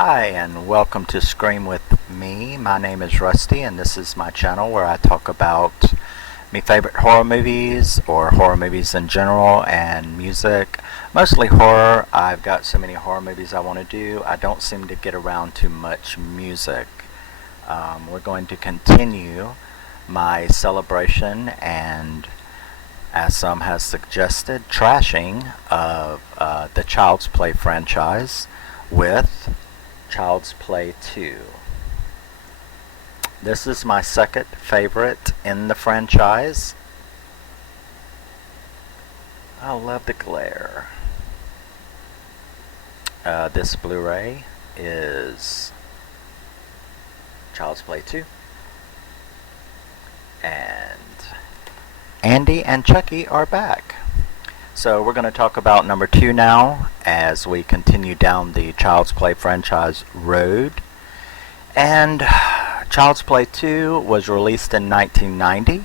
Hi and welcome to Scream with me. My name is Rusty and this is my channel where I talk about my favorite horror movies or horror movies in general and music. Mostly horror. I've got so many horror movies I want to do. I don't seem to get around to much music. We're going to continue my celebration and, as some has suggested, trashing of the Child's Play franchise with Child's Play 2. This is my second favorite in the franchise. I love the glare. This Blu-ray is Child's Play 2. And Andy and Chucky are back. So we're going to talk about number 2 now as we continue down the Child's Play franchise road. And Child's Play 2 was released in 1990.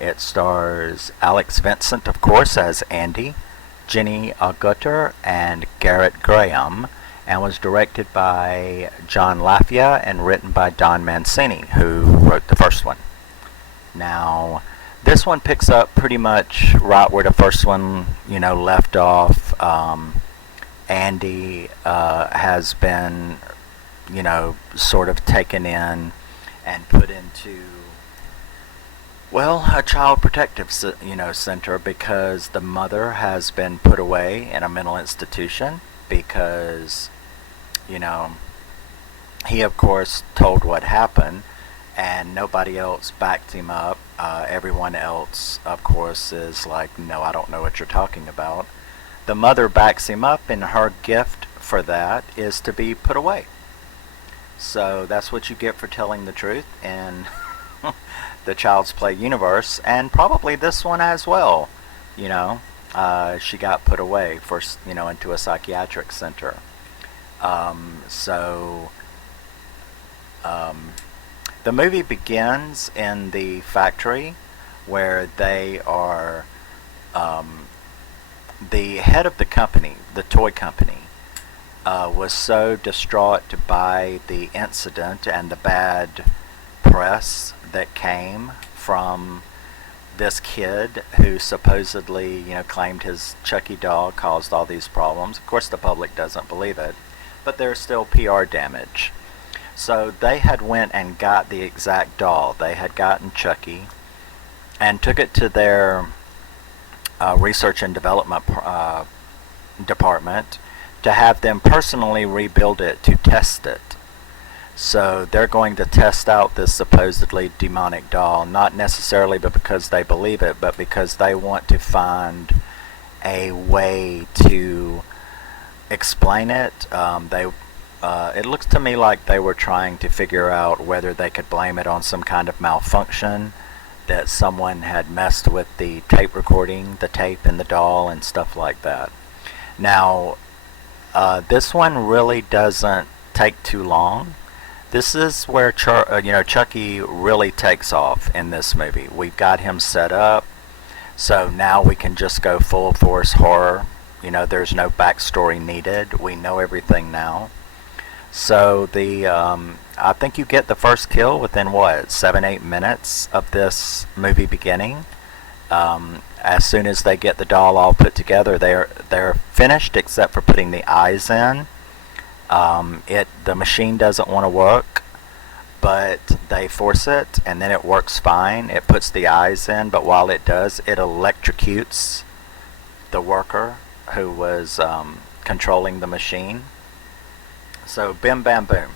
It stars Vincent, of course, as Andy, Jenny Agutter, and Gerrit Graham, and was directed by John Lafia and written by Don Mancini, who wrote the first one. Now, this one picks up pretty much right where the first one, left off. Andy has been, sort of taken in and put into, a child protective, center because the mother has been put away in a mental institution because, he of course told what happened and nobody else backed him up. Everyone else, of course, is like, no, I don't know what you're talking about. The mother backs him up, and her gift for that is to be put away. So that's what you get for telling the truth in the Child's Play universe, and probably this one as well. She got put away for, into a psychiatric center. The movie begins in the factory where they are, the head of the company, the toy company, was so distraught by the incident and the bad press that came from this kid who supposedly, claimed his Chucky doll caused all these problems. Of course, the public doesn't believe it, but there's still PR damage. So they had went and got the exact doll. They had gotten Chucky and took it to their research and development department to have them personally rebuild it to test it. So they're going to test out this supposedly demonic doll, not necessarily because they believe it, but because they want to find a way to explain it. It looks to me like they were trying to figure out whether they could blame it on some kind of malfunction, that someone had messed with the tape recording, the tape in the doll and stuff like that. Now, this one really doesn't take too long. This is where Chucky really takes off in this movie. We've got him set up, so now we can just go full force horror. There's no backstory needed. We know everything now. So I think you get the first kill within 7-8 minutes of this movie beginning. As soon as they get the doll all put together, they're finished except for putting the eyes in. The machine doesn't want to work, but they force it, and then it works fine. It puts the eyes in, but while it does, it electrocutes the worker who was controlling the machine. So bim bam boom,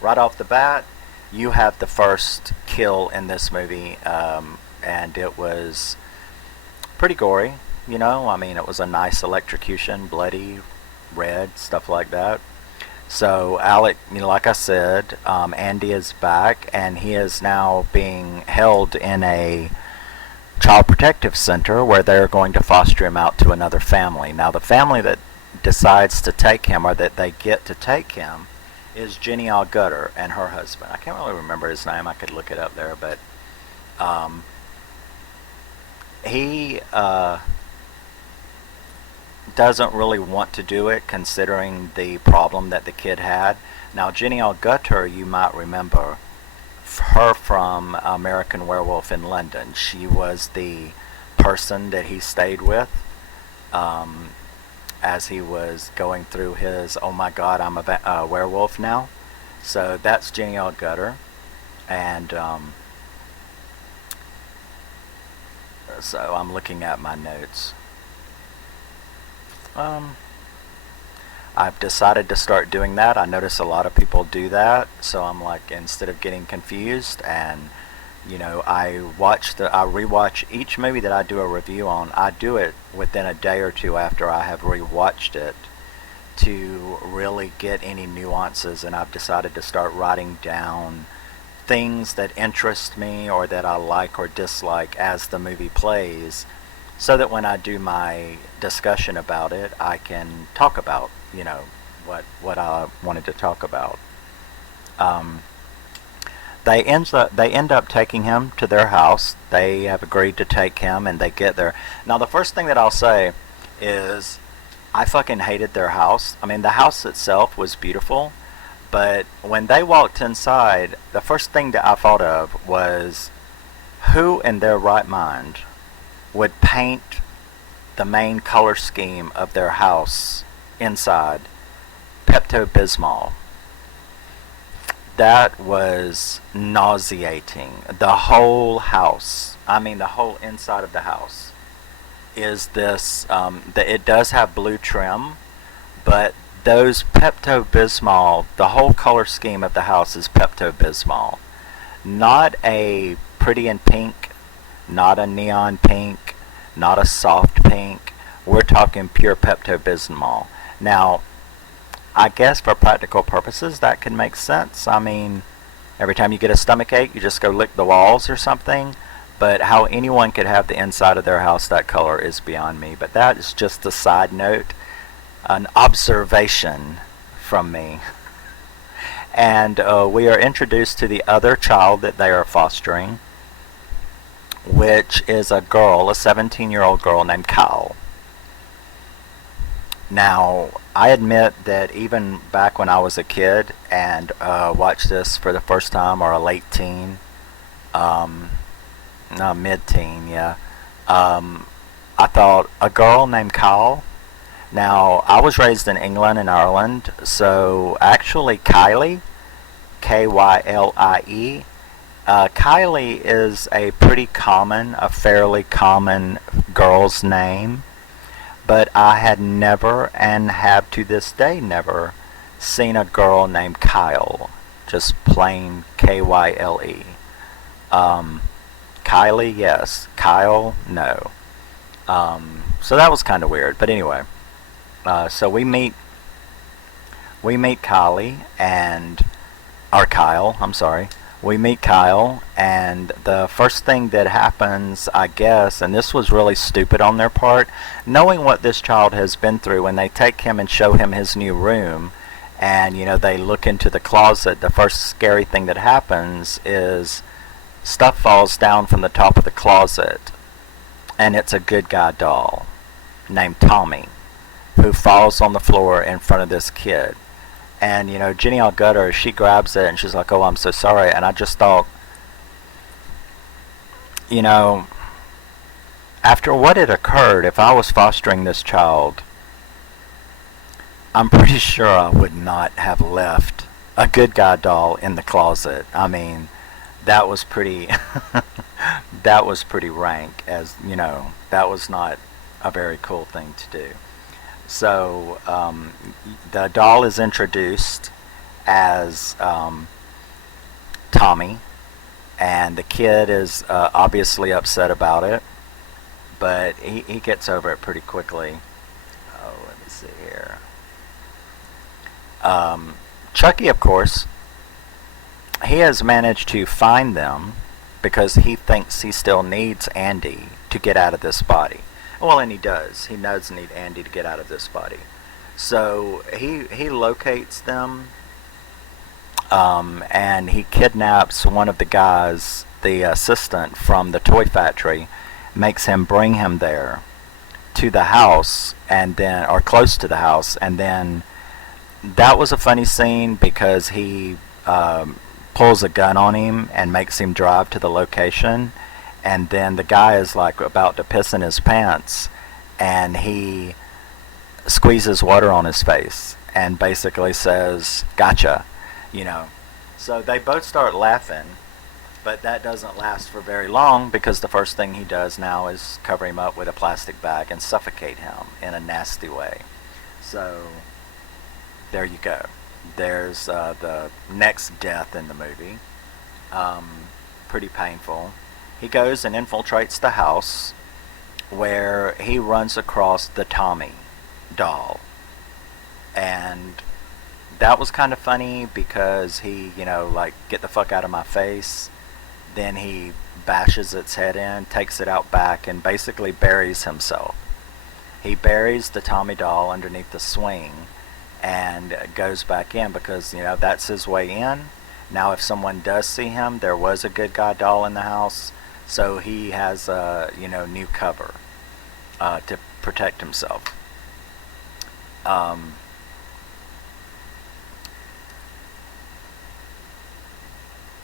right off the bat you have the first kill in this movie, and it was pretty gory. It was a nice electrocution, bloody, red, stuff like that. So like I said, Andy is back, and he is now being held in a child protective center where they're going to foster him out to another family. Now, the family that decides to take him, or that they get to take him, is Jenny Agutter and her husband. I can't really remember his name. I could look it up there, but doesn't really want to do it, considering the problem that the kid had. Now, Jenny Agutter, you might remember her from American Werewolf in London. She was the person that he stayed with as he was going through his, oh my god, I'm a werewolf now. So that's Jenny Agutter. And so I'm looking at my notes. I've decided to start doing that. I notice a lot of people do that, so I'm like, instead of getting confused, and I rewatch each movie that I do a review on. I do it within a day or two after I have rewatched it to really get any nuances, and I've decided to start writing down things that interest me or that I like or dislike as the movie plays, so that when I do my discussion about it, I can talk about, what I wanted to talk about. They end up taking him to their house. They have agreed to take him, and they get there. Now, the first thing that I'll say is I fucking hated their house. I mean, the house itself was beautiful, but when they walked inside, the first thing that I thought of was, who in their right mind would paint the main color scheme of their house inside Pepto-Bismol? That was nauseating. The whole house, I mean the whole inside of the house, is this, it does have blue trim, but those Pepto-Bismol, the whole color scheme of the house is Pepto-Bismol. Not a pretty in pink, not a neon pink, not a soft pink. We're talking pure Pepto-Bismol. Now, I guess for practical purposes that can make sense. I mean, every time you get a stomach ache, you just go lick the walls or something. But how anyone could have the inside of their house that color is beyond me. But that is just a side note, an observation from me. And we are introduced to the other child that they are fostering, which is a girl, a 17-year-old girl named Kyle. Now, I admit that even back when I was a kid and watched this for the first time, or a late teen, no, mid-teen, yeah, I thought, a girl named Kyle? Now, I was raised in England and Ireland, so actually Kylie, K-Y-L-I-E, Kylie is a fairly common girl's name. But I had never, and have to this day never, seen a girl named Kyle. Just plain K-Y-L-E. Kylie, yes. Kyle, no. So that was kind of weird. But anyway, so we meet Kylie and, or Kyle, I'm sorry. We meet Kyle, and the first thing that happens, I guess, and this was really stupid on their part, knowing what this child has been through, when they take him and show him his new room, and they look into the closet, the first scary thing that happens is stuff falls down from the top of the closet, and it's a good guy doll named Tommy, who falls on the floor in front of this kid. And, Jenny Agutter, she grabs it and she's like, oh, I'm so sorry. And I just thought, after what had occurred, if I was fostering this child, I'm pretty sure I would not have left a good guy doll in the closet. I mean, that was pretty, that was pretty rank, that was not a very cool thing to do. So the doll is introduced as Tommy, and the kid is obviously upset about it, but he gets over it pretty quickly. Oh, let me see here. Chucky, of course, he has managed to find them because he thinks he still needs Andy to get out of this body. Well, and he does. He does need Andy to get out of this body. So he locates them, and he kidnaps one of the guys, the assistant from the toy factory, makes him bring him there to the house, and then, or close to the house, and then that was a funny scene because he pulls a gun on him and makes him drive to the location, and then the guy is like about to piss in his pants, and he squeezes water on his face and basically says, "Gotcha," you know. So they both start laughing, but that doesn't last for very long because the first thing he does now is cover him up with a plastic bag and suffocate him in a nasty way. So there you go. There's the next death in the movie. Pretty painful. He goes and infiltrates the house where he runs across the Tommy doll. And that was kind of funny because he, like, get the fuck out of my face. Then he bashes its head in, takes it out back, and basically buries himself. He buries the Tommy doll underneath the swing and goes back in because, that's his way in. Now, if someone does see him, there was a good guy doll in the house, so he has a, new cover to protect himself.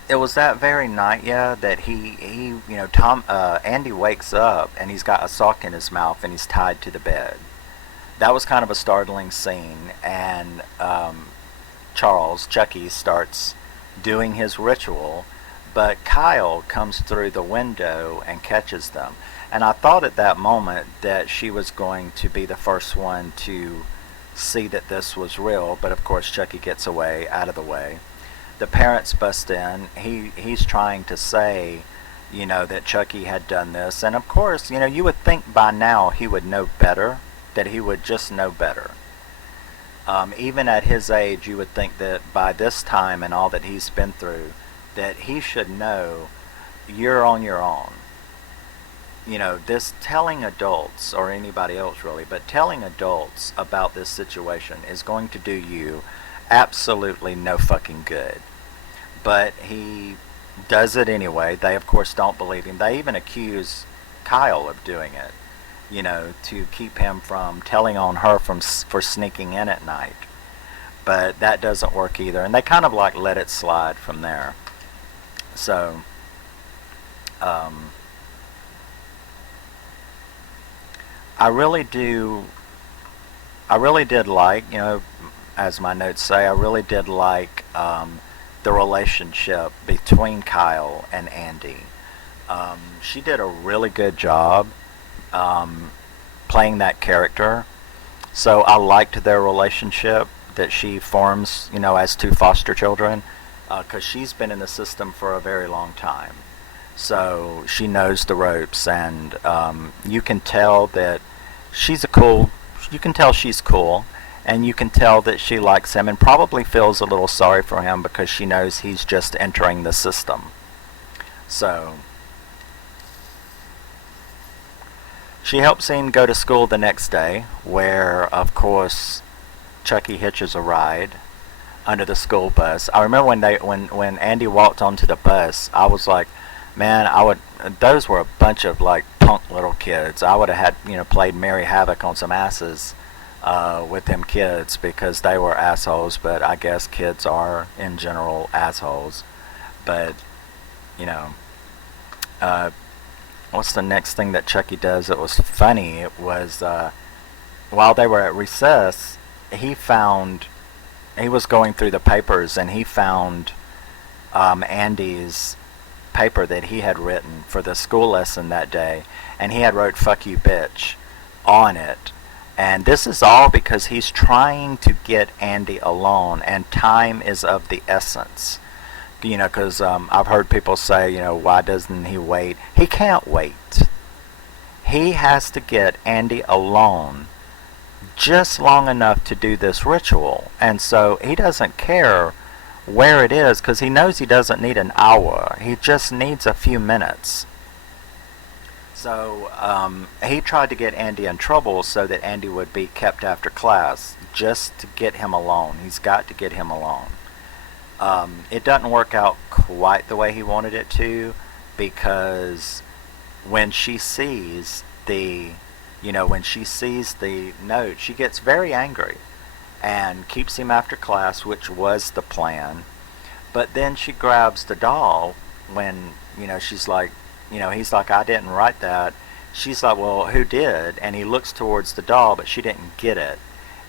It was that very night, that Andy wakes up and he's got a sock in his mouth and he's tied to the bed. That was kind of a startling scene, and Chucky, starts doing his ritual, but Kyle comes through the window and catches them. And I thought at that moment that she was going to be the first one to see that this was real, but of course Chucky gets away, out of the way. The parents bust in. He's trying to say, that Chucky had done this. And of course, you would think by now he would know better, that he would just know better. Even at his age, you would think that by this time and all that he's been through, that he should know you're on your own. This telling adults, or anybody else really, but telling adults about this situation is going to do you absolutely no fucking good. But he does it anyway. They of course don't believe him. They even accuse Kyle of doing it, to keep him from telling on her for sneaking in at night. But that doesn't work either, and they kind of like let it slide from there. So I really did like, as my notes say, I really did like the relationship between Kyle and Andy. She did a really good job playing that character. So I liked their relationship that she forms, as two foster children, because she's been in the system for a very long time. So she knows the ropes, and you can tell that she's cool, and you can tell that she likes him and probably feels a little sorry for him because she knows he's just entering the system. So she helps him go to school the next day, where of course Chucky hitches a ride under the school bus. I remember when Andy walked onto the bus, I was like, man, those were a bunch of like punk little kids. I would have had, played Mary Havoc on some asses with them kids, because they were assholes. But I guess kids are in general assholes. But what's the next thing that Chucky does that was funny? It was while they were at recess, he was going through the papers, and he found Andy's paper that he had written for the school lesson that day, and he had wrote "fuck you bitch" on it. And this is all because he's trying to get Andy alone, and time is of the essence. Because I've heard people say, why doesn't he wait? He can't wait. He has to get Andy alone just long enough to do this ritual. And so he doesn't care where it is, because he knows he doesn't need an hour. He just needs a few minutes. So he tried to get Andy in trouble so that Andy would be kept after class, just to get him alone. He's got to get him alone. It doesn't work out quite the way he wanted it to, because when she sees the when she sees the note, she gets very angry and keeps him after class, which was the plan. But then she grabs the doll when, she's like, he's like, I didn't write that. She's like, well, who did? And he looks towards the doll, but she didn't get it.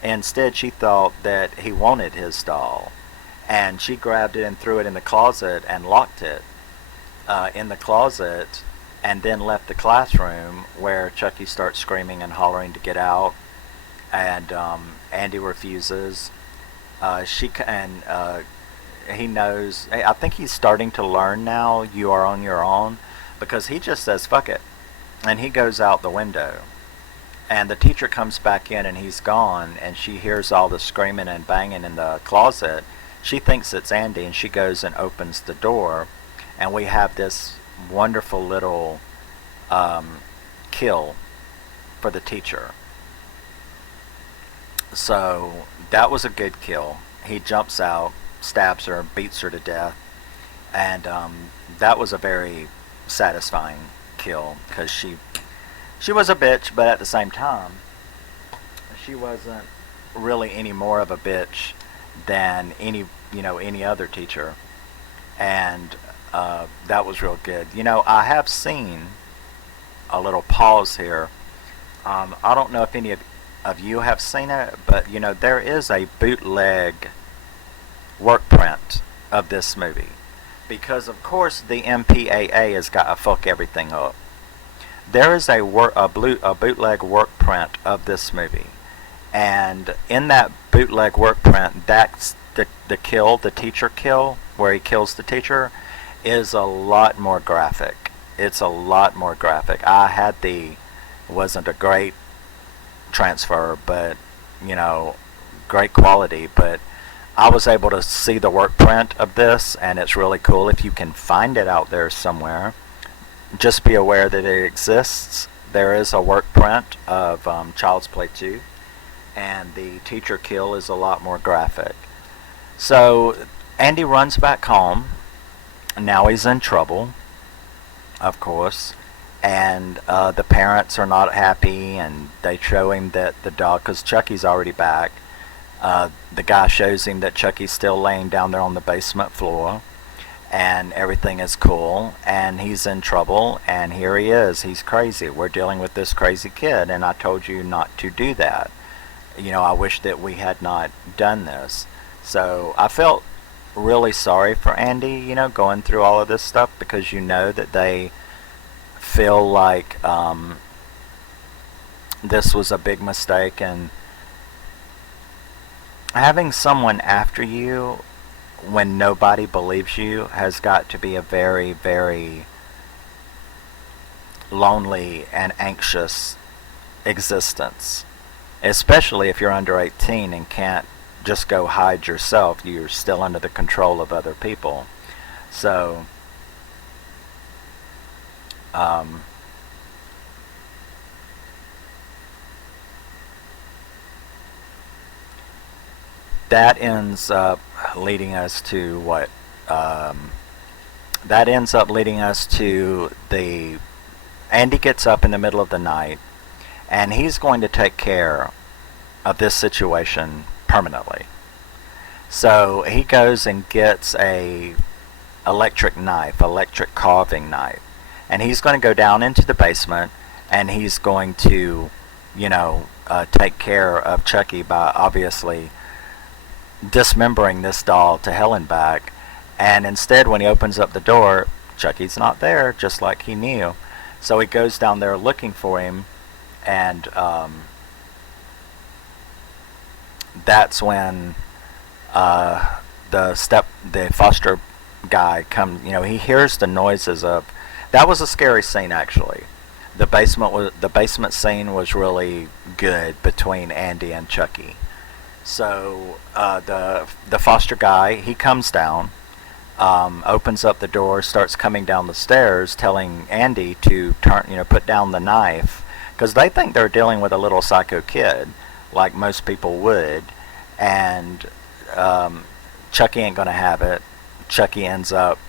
Instead, she thought that he wanted his doll. And she grabbed it and threw it in the closet and locked it in the closet, and then left the classroom, where Chucky starts screaming and hollering to get out. And Andy refuses. He knows. I think he's starting to learn now. You are on your own, because he just says fuck it, and he goes out the window. And the teacher comes back in, and he's gone. And she hears all the screaming and banging in the closet. She thinks it's Andy, and she goes and opens the door, and we have this wonderful little kill for the teacher. So that was a good kill. He jumps out, stabs her, beats her to death, and that was a very satisfying kill, because she was a bitch, but at the same time, she wasn't really any more of a bitch than any other teacher, and that was real good. I have seen a little pause here. I don't know if any of you have seen it, but there is a bootleg work print of this movie, because of course the MPAA has got to fuck everything up. There is a bootleg work print of this movie, and in that bootleg work print, that's the kill, the teacher kill, where he kills the teacher, is a lot more graphic. It's a lot more graphic. Wasn't a great transfer, but great quality, but I was able to see the work print of this, and it's really cool. If you can find it out there somewhere, just be aware that it exists. There is a work print of Child's Play 2, and the teacher kill is a lot more graphic. So Andy runs back home. Now he's in trouble, of course, and the parents are not happy, and they show him that the dog, because Chucky's already back, the guy shows him that Chucky's still laying down there on the basement floor, and everything is cool, and he's in trouble, and here he is. He's crazy. We're dealing with this crazy kid, and I told you not to do that. I wish that we had not done this. So I felt really sorry for Andy, going through all of this stuff, because that they feel like this was a big mistake, and having someone after you when nobody believes you has got to be a very, very lonely and anxious existence, especially if you're under 18 and can't just go hide yourself. You're still under the control of other people. So that ends up leading us to what? That ends up leading us to Andy gets up in the middle of the night, and he's going to take care of this situation permanently. So he goes and gets a electric carving knife, and he's going to go down into the basement, and he's going to, take care of Chucky by obviously dismembering this doll to hell and back. And instead, when he opens up the door, Chucky's not there, just like he knew. So he goes down there looking for him, and that's when the foster guy comes. He hears the noises of. That was a scary scene, actually. The basement scene was really good between Andy and Chucky. So the foster guy, he comes down, opens up the door, starts coming down the stairs, telling Andy to put down the knife, because they think they're dealing with a little psycho kid, like most people would, and Chucky ain't gonna have it. Chucky ends up,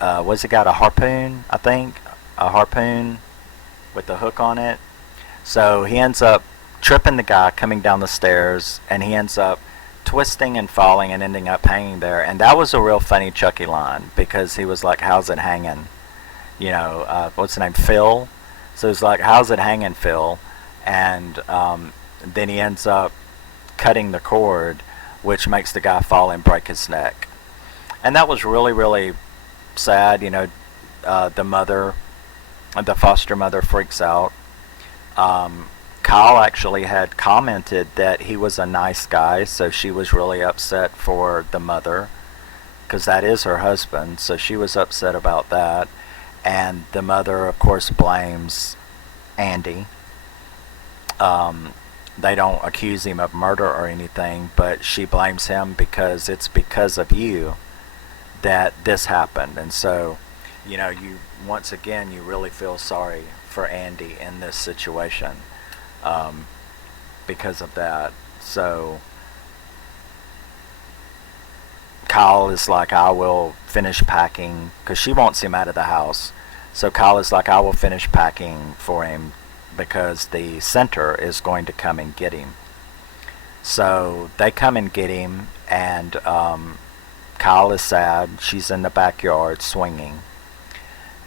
what's he got? A harpoon, I think, a harpoon with the hook on it. So he ends up tripping the guy coming down the stairs, and he ends up twisting and falling and ending up hanging there. And that was a real funny Chucky line, because he was like, how's it hanging? You know, what's the name? Phil? So he's like, how's it hanging, Phil? And then he ends up cutting the cord, which makes the guy fall and break his neck. And that was really, really sad. You know, the mother, the foster mother, freaks out. Kyle actually had commented that he was a nice guy, so she was really upset for the mother, because that is her husband, so she was upset about that. And the mother, of course, blames Andy. They don't accuse him of murder or anything, but she blames him because it's because of you that this happened. And so, you know, you once again, you really feel sorry for Andy in this situation because of that. So Kyle is like, I will finish packing, because she wants him out of the house. So Kyle is like, I will finish packing for him, because the center is going to come and get him. So they come and get him, and Kyle is sad. She's in the backyard swinging,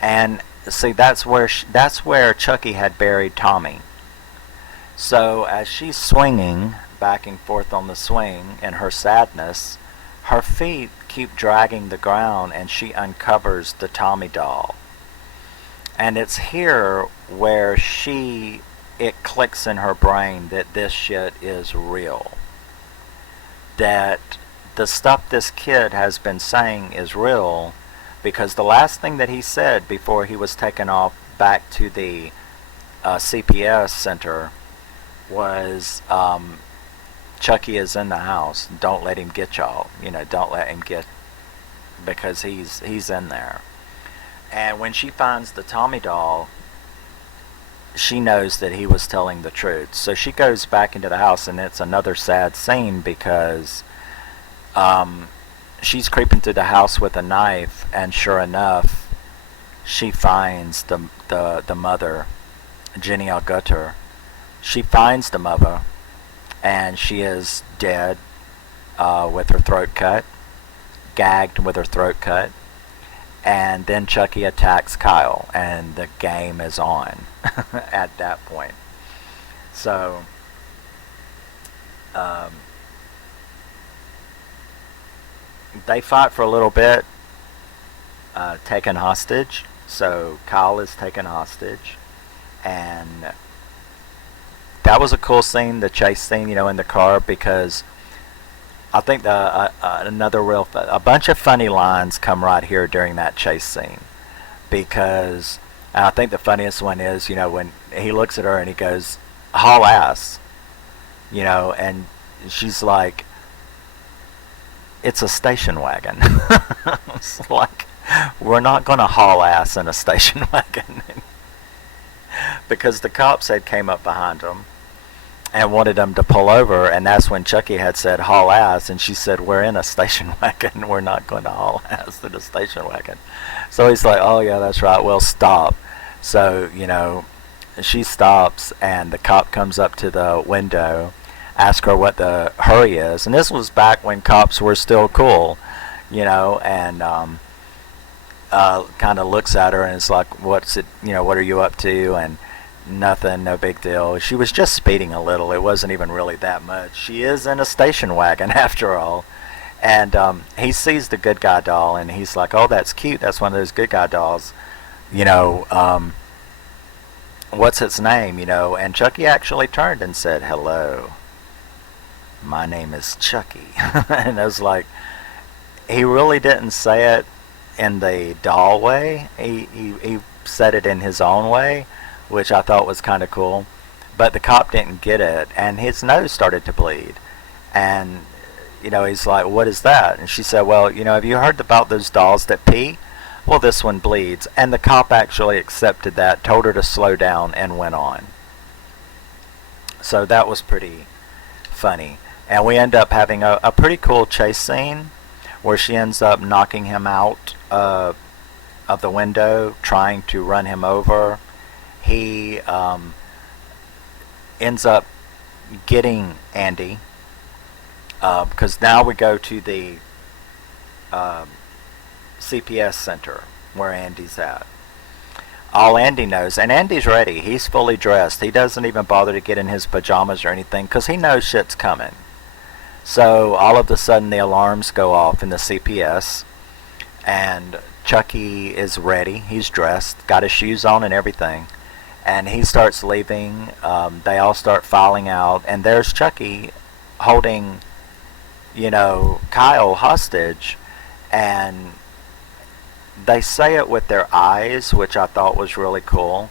and see, that's where Chucky had buried Tommy. So as she's swinging back and forth on the swing in her sadness, her feet keep dragging the ground, and she uncovers the Tommy doll. And it's here where it clicks in her brain that this shit is real. That the stuff this kid has been saying is real, because the last thing that he said before he was taken off back to the CPS center was, Chucky is in the house. Don't let him get y'all. You know, don't let him get, because he's in there. And when she finds the Tommy doll, she knows that he was telling the truth. So she goes back into the house, and it's another sad scene, because she's creeping through the house with a knife, and sure enough, she finds the mother, Jenny Agutter. She finds the mother, and she is dead, with her throat cut, gagged with her throat cut. And then Chucky attacks Kyle, and the game is on at that point. So, they fight for a little bit, taken hostage. So Kyle is taken hostage, and that was a cool scene, the chase scene, you know, in the car, because I think a bunch of funny lines come right here during that chase scene, because I think the funniest one is, you know, when he looks at her and he goes, haul ass, you know, and she's like, it's a station wagon. It's like, we're not going to haul ass in a station wagon. Because the cops had came up behind them and wanted them to pull over, and that's when Chucky had said haul ass, and she said, we're in a station wagon, we're not going to haul ass in a station wagon. So he's like, oh yeah, that's right, well, stop. So, you know, she stops, and the cop comes up to the window, asks her what the hurry is, and this was back when cops were still cool, you know, and kind of looks at her and is like, what's it, you know, what are you up to? And nothing, no big deal. She was just speeding a little. It wasn't even really that much. She is in a station wagon after all. And he sees the good guy doll, and he's like, oh, that's cute. That's one of those good guy dolls. You know, what's its name? You know, and Chucky actually turned and said, hello, my name is Chucky. And I was like, he really didn't say it in the doll way. He said it in his own way, which I thought was kind of cool. But the cop didn't get it, and his nose started to bleed. And, you know, he's like, what is that? And she said, well, you know, have you heard about those dolls that pee? Well, this one bleeds. And the cop actually accepted that, told her to slow down, and went on. So that was pretty funny. And we end up having a pretty cool chase scene where she ends up knocking him out of the window, trying to run him over. He ends up getting Andy, because now we go to the CPS center where Andy's at. All Andy knows, and Andy's ready. He's fully dressed. He doesn't even bother to get in his pajamas or anything because he knows shit's coming. So all of a sudden the alarms go off in the CPS, and Chucky is ready. He's dressed, got his shoes on and everything, and he starts leaving. They all start filing out, and there's Chucky holding, Kyle hostage, and they say it with their eyes, which I thought was really cool,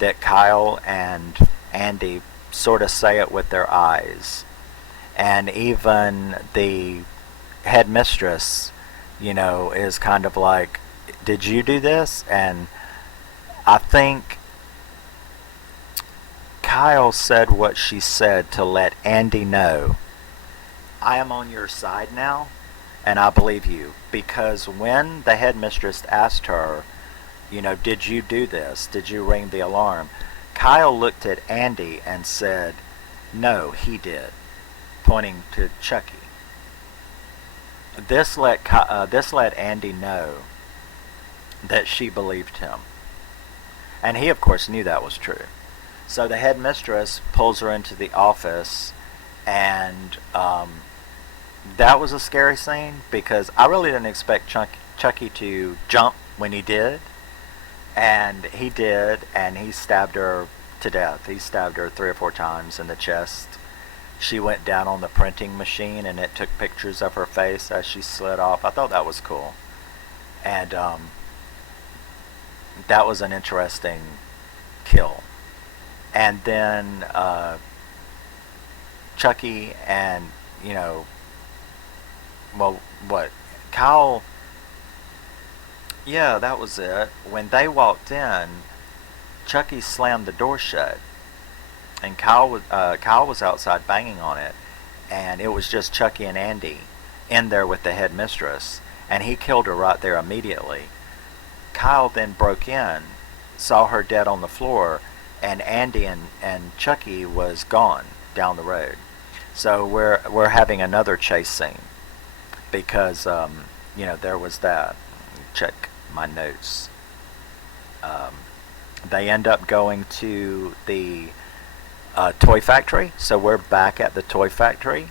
that Kyle and Andy sort of say it with their eyes. And even the headmistress, is kind of like, did you do this? And I think Kyle said what she said to let Andy know, I am on your side now, and I believe you. Because when the headmistress asked her, did you do this? Did you ring the alarm? Kyle looked at Andy and said, no, he did, pointing to Chucky. This let Andy know that she believed him. And he, of course, knew that was true. So the headmistress pulls her into the office, and that was a scary scene because I really didn't expect Chucky to jump when he did. And he did, and he stabbed her to death. He stabbed her 3 or 4 times in the chest. She went down on the printing machine, and it took pictures of her face as she slid off. I thought that was cool. And that was an interesting kill. And then Chucky and, Kyle, yeah, that was it. When they walked in, Chucky slammed the door shut, and Kyle was outside banging on it, and it was just Chucky and Andy in there with the headmistress, and he killed her right there immediately. Kyle then broke in, saw her dead on the floor, and Andy and Chucky was gone down the road. So we're having another chase scene because there was that. Check my notes. They end up going to the toy factory. So we're back at the toy factory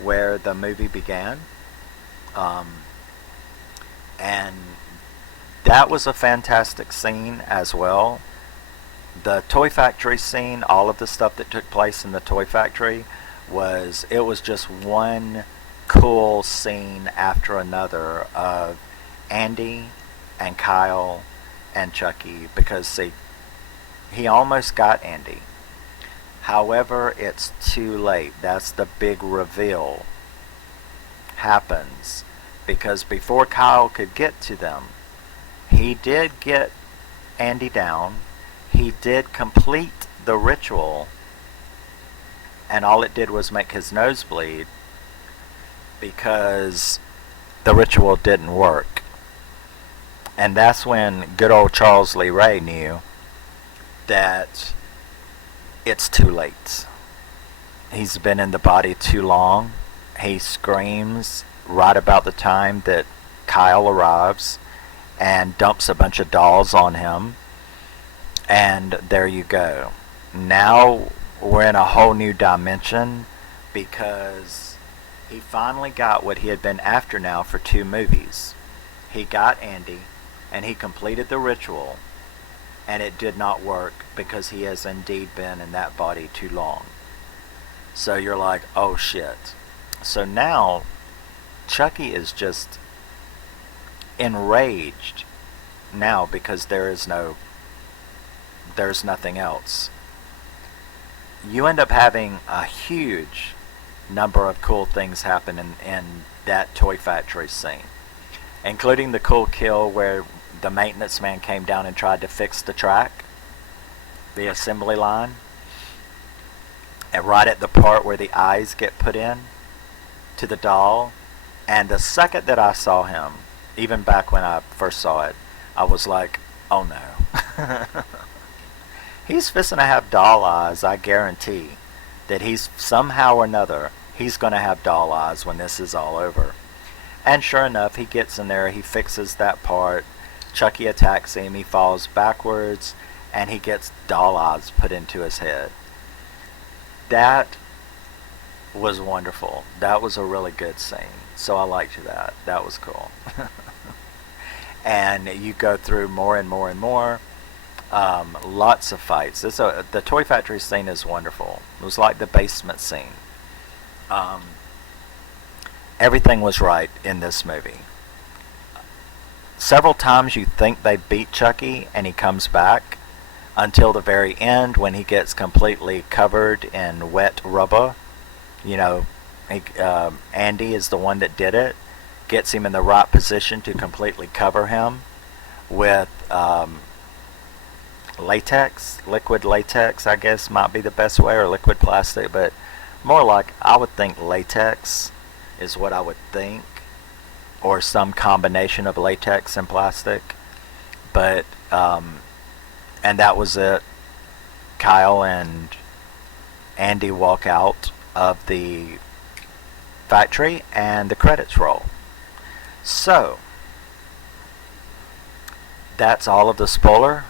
where the movie began, and that was a fantastic scene as well. The toy factory scene, all of the stuff that took place in the toy factory was just one cool scene after another of Andy and Kyle and Chucky, because see, he almost got Andy. However, it's too late. That's the big reveal happens, because before Kyle could get to them, he did get Andy down. He did complete the ritual, and all it did was make his nose bleed because the ritual didn't work. And that's when good old Charles Lee Ray knew that it's too late. He's been in the body too long. He screams right about the time that Kyle arrives and dumps a bunch of dolls on him. And there you go. Now we're in a whole new dimension, because he finally got what he had been after now for 2 movies. He got Andy, and he completed the ritual, and it did not work because he has indeed been in that body too long. So you're like, oh shit. So now Chucky is just enraged now because there's nothing else. You end up having a huge number of cool things happen in that toy factory scene, including the cool kill where the maintenance man came down and tried to fix the track, the assembly line, and right at the part where the eyes get put in to the doll. And the second that I saw him, even back when I first saw it, I was like, oh no. He's fixing to have doll eyes, I guarantee. that he's somehow or another, he's going to have doll eyes when this is all over. And sure enough, he gets in there, he fixes that part, Chucky attacks him, he falls backwards, and he gets doll eyes put into his head. That was wonderful. That was a really good scene. So I liked that. That was cool. And you go through more and more and more. Lots of fights. The Toy Factory scene is wonderful. It was like the basement scene. Everything was right in this movie. Several times you think they beat Chucky and he comes back, until the very end when he gets completely covered in wet rubber. You know, Andy is the one that did it, gets him in the right position to completely cover him with latex, liquid latex, I guess might be the best way, or liquid plastic, but more like, I would think latex is what I would think, or some combination of latex and plastic. But and that was it. Kyle and Andy walk out of the factory and the credits roll. So that's all of the spoiler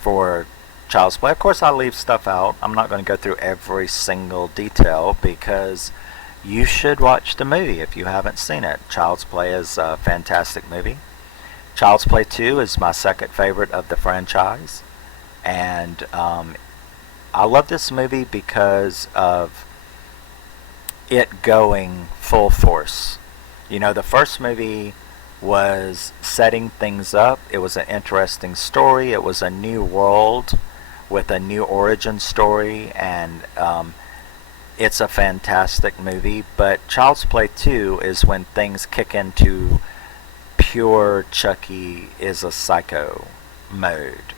for Child's Play. Of course, I leave stuff out. I'm not going to go through every single detail because you should watch the movie if you haven't seen it. Child's Play is a fantastic movie. Child's Play 2 is my second favorite of the franchise. And I love this movie because of it going full force. You know, the first movie was setting things up. It was an interesting story. It was a new world with a new origin story, and it's a fantastic movie. But Child's Play 2 is when things kick into pure Chucky is a psycho mode.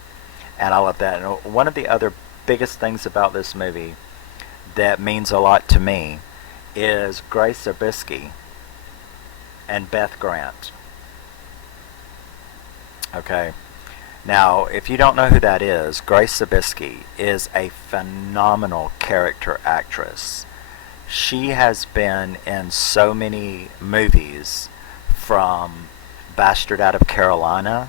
And I love that. And one of the other biggest things about this movie that means a lot to me is Grace Zabiskie and Beth Grant. Okay. Now, if you don't know who that is, Grace Zabiskie is a phenomenal character actress. She has been in so many movies, from Bastard Out of Carolina.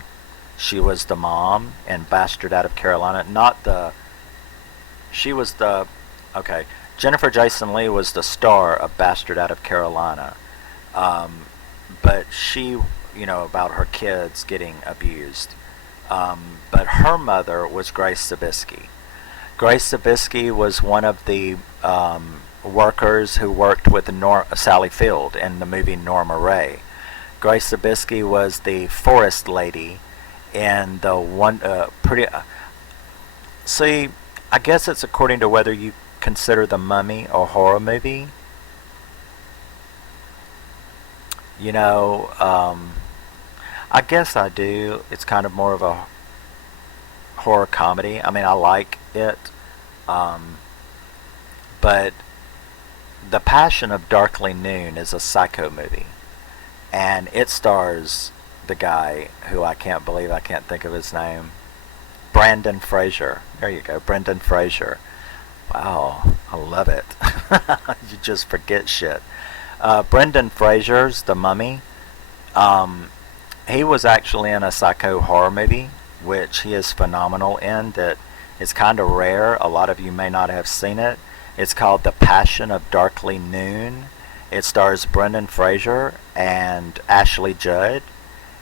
She was the mom in Bastard Out of Carolina. Jennifer Jason Leigh was the star of Bastard Out of Carolina. But she, about her kids getting abused. But her mother was Grace Zabiskie. Grace Zabiskie was one of the workers who worked with Sally Field in the movie Norma Ray. Grace Zabiskie was the forest lady in the one see, I guess it's according to whether you consider The Mummy a horror movie. I guess I do. It's kind of more of a horror comedy. I mean, I like it. But The Passion of Darkly Noon is a psycho movie. And it stars the guy who I can't believe I can't think of his name. Brendan Fraser. There you go, Brendan Fraser. Wow, I love it. You just forget shit. Brendan Fraser's The Mummy. He was actually in a psycho horror movie, which he is phenomenal in. That is kind of rare. A lot of you may not have seen it. It's called The Passion of Darkly Noon. It stars Brendan Fraser and Ashley Judd.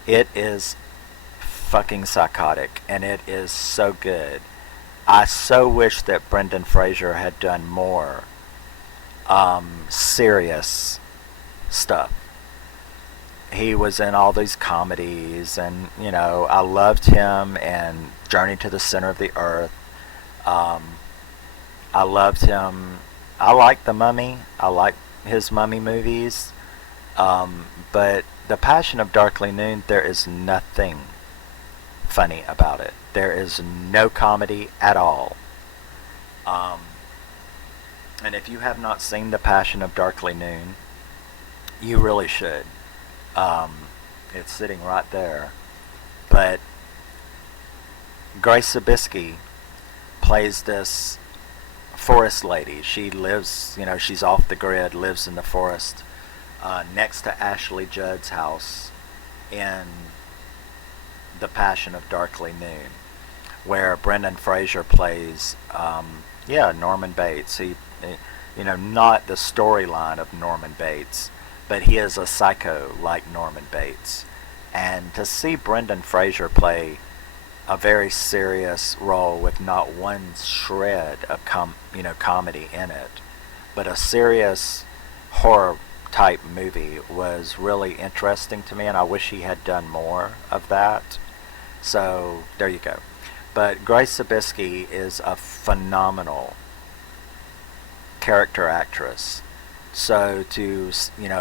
It is fucking psychotic, and it is so good. I so wish that Brendan Fraser had done more serious stuff. He was in all these comedies, and I loved him in Journey to the Center of the Earth. I loved him. I like The Mummy. I like his Mummy movies. But The Passion of Darkly Noon, there is nothing funny about it. There is no comedy at all. And if you have not seen The Passion of Darkly Noon, you really should. It's sitting right there. But Grace Zabiskie plays this forest lady. She lives, she's off the grid, lives in the forest, next to Ashley Judd's house in The Passion of Darkly Noon, where Brendan Fraser plays, Norman Bates. Not the storyline of Norman Bates, but he is a psycho like Norman Bates. And to see Brendan Fraser play a very serious role with not one shred of comedy in it, but a serious horror type movie was really interesting to me, and I wish he had done more of that. So there you go. But Grace Zabiskie is a phenomenal character actress. So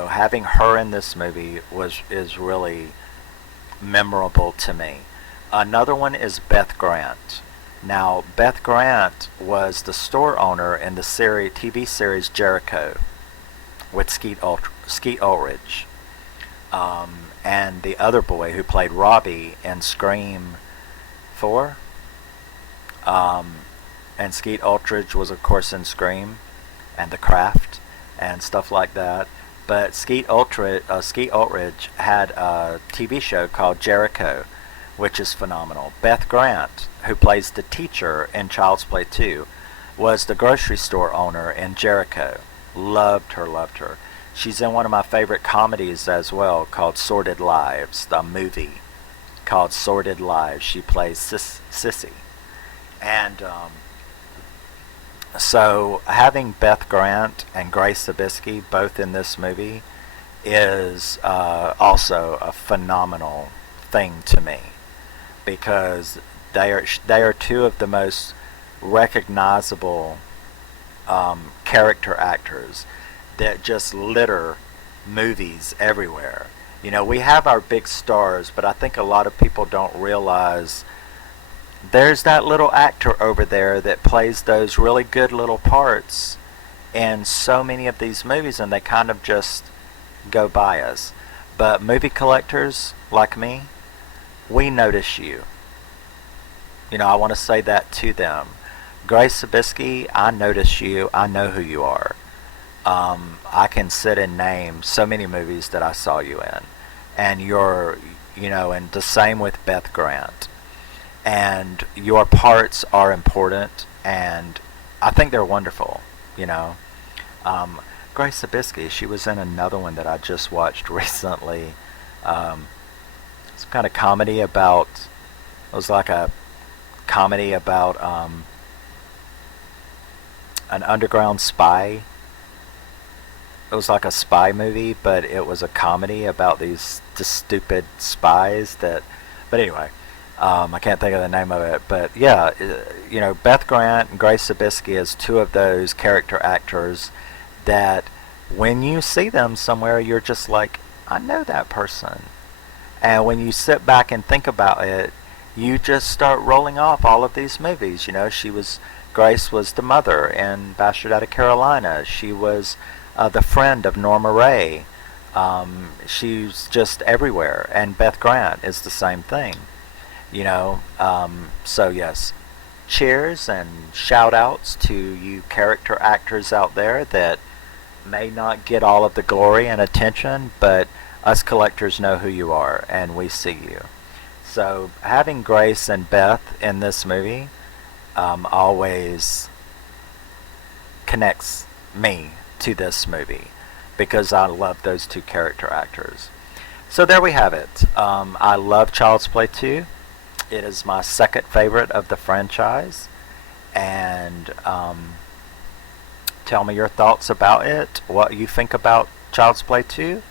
having her in this movie is really memorable to me. Another one is Beth Grant. Now, Beth Grant was the store owner in the TV series Jericho with Skeet Ulrich, and the other boy who played Robbie in Scream 4. And Skeet Ulrich was, of course, in Scream and The Craft and stuff like that. But Skeet Ulrich had a TV show called Jericho, which is phenomenal. Beth Grant, who plays the teacher in Child's Play 2, was the grocery store owner in Jericho. Loved her. She's in one of my favorite comedies as well, called Sordid Lives, the movie called Sordid Lives. She plays Sissy. And so having Beth Grant and Grace Zabiskie both in this movie is also a phenomenal thing to me, because they are two of the most recognizable character actors that just litter movies everywhere. We have our big stars, but I think a lot of people don't realize there's that little actor over there that plays those really good little parts in so many of these movies, and they kind of just go by us. But movie collectors like me, we notice you. I want to say that to them. Grace Zabiskie, I notice you. I know who you are. I can sit and name so many movies that I saw you in. And and the same with Beth Grant. And your parts are important, and I think they're wonderful. Grace Zabiskie, she was in another one that I just watched recently. It's kind of comedy about, it was like a comedy about an underground spy. It was like a spy movie, but it was a comedy about these just stupid spies but anyway, I can't think of the name of it. But yeah, Beth Grant and Grace Zabiskie is two of those character actors that when you see them somewhere, you're just like, I know that person. And when you sit back and think about it, you just start rolling off all of these movies. Grace was the mother in Bastard Out of Carolina. She was the friend of Norma Ray. She's just everywhere. And Beth Grant is the same thing. So yes, cheers and shout outs to you character actors out there that may not get all of the glory and attention, but us collectors know who you are, and we see you. So having Grace and Beth in this movie always connects me to this movie, because I love those two character actors. So there we have it. I love Child's Play 2. It is my second favorite of the franchise. And tell me your thoughts about it, what you think about Child's Play 2.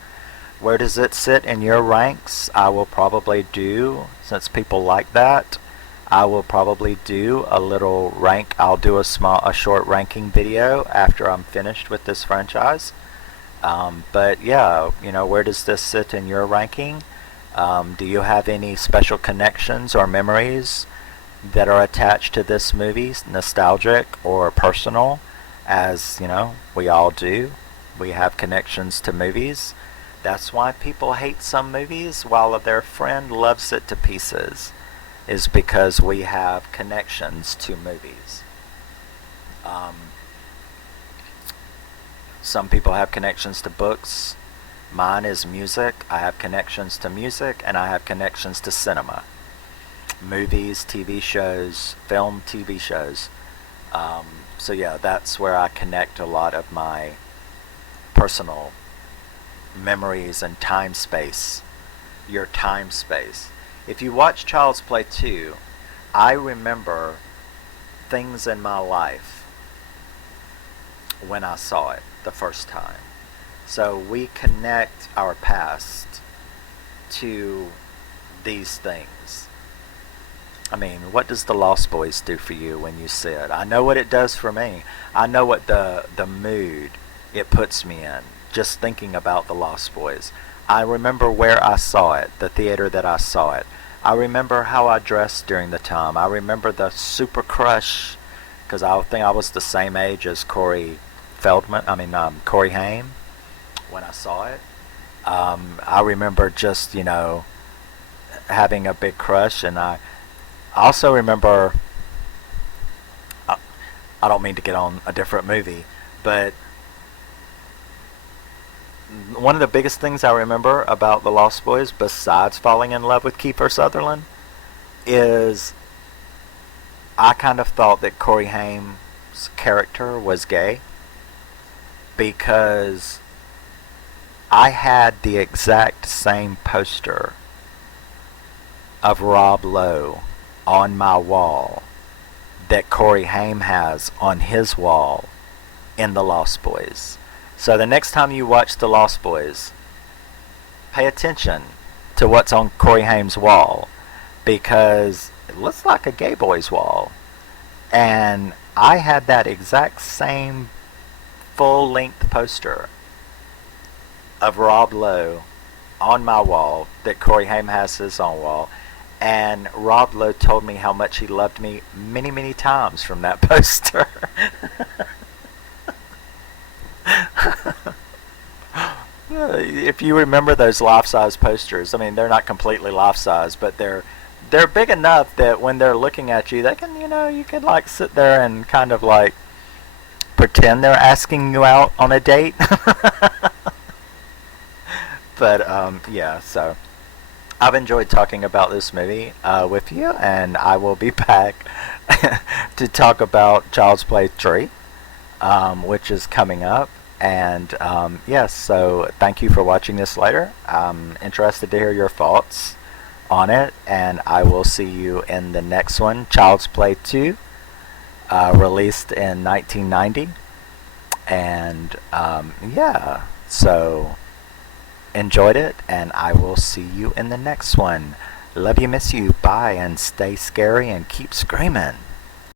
Where does it sit in your ranks? I will probably do, since people like that, I will probably do a little rank. I'll do a short ranking video after I'm finished with this franchise. But yeah, where does this sit in your ranking? Do you have any special connections or memories that are attached to this movie, nostalgic or personal? As we all do. We have connections to movies. That's why people hate some movies while their friend loves it to pieces, is because we have connections to movies. Some people have connections to books. Mine is music. I have connections to music, and I have connections to cinema. Movies, TV shows, film, TV shows. So yeah, that's where I connect a lot of my personal memories and time space. Your time space. If you watch Child's Play 2, I remember things in my life when I saw it the first time. So we connect our past to these things. I mean, what does The Lost Boys do for you when you see it? I know what it does for me. I know what the mood it puts me in just thinking about The Lost Boys. I remember where I saw it, the theater that I saw it. I remember how I dressed during the time. I remember the super crush, because I think I was the same age as Corey Haim when I saw it. I remember just, having a big crush, and I also remember, I don't mean to get on a different movie, but one of the biggest things I remember about The Lost Boys, besides falling in love with Kiefer Sutherland, is I kind of thought that Corey Haim's character was gay, because I had the exact same poster of Rob Lowe on my wall that Corey Haim has on his wall in The Lost Boys. So the next time you watch The Lost Boys, pay attention to what's on Corey Haim's wall, because it looks like a gay boy's wall. And I had that exact same full-length poster of Rob Lowe on my wall that Corey Haim has his own wall. And Rob Lowe told me how much he loved me many, many times from that poster. If you remember those life-size posters, I mean, they're not completely life-size, but they're big enough that when they're looking at you, they can, you can like sit there and kind of like pretend they're asking you out on a date. But yeah, so I've enjoyed talking about this movie with you, and I will be back to talk about Child's Play 3, which is coming up. And yes, so thank you for watching this later. I'm interested to hear your thoughts on it, and I will see you in the next one, Child's Play 2, released in 1990. And yeah, so enjoyed it, and I will see you in the next one. Love you, miss you, bye, and stay scary and keep screaming.